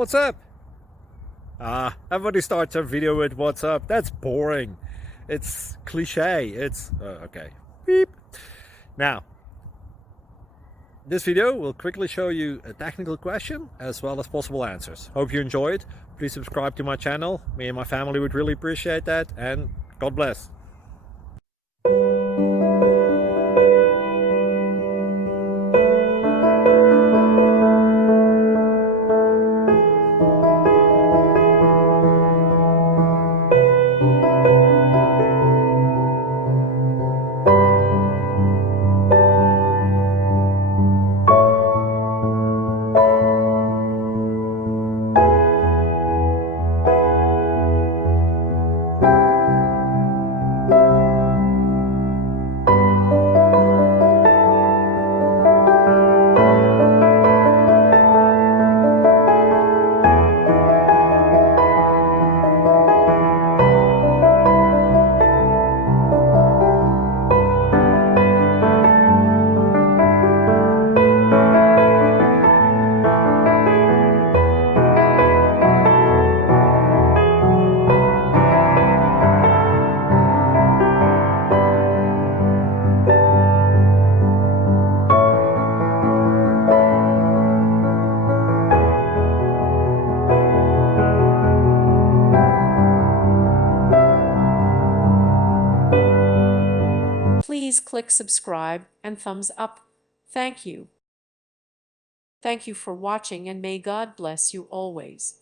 What's up? Everybody starts a video with what's up. That's boring. It's cliche. It's okay. Beep. Now, this video will quickly show you a technical question as well as possible answers. Hope you enjoyed. Please subscribe to my channel. Me and my family would really appreciate that, and God bless. Please click subscribe and thumbs up. Thank you. Thank you for watching, and may God bless you always.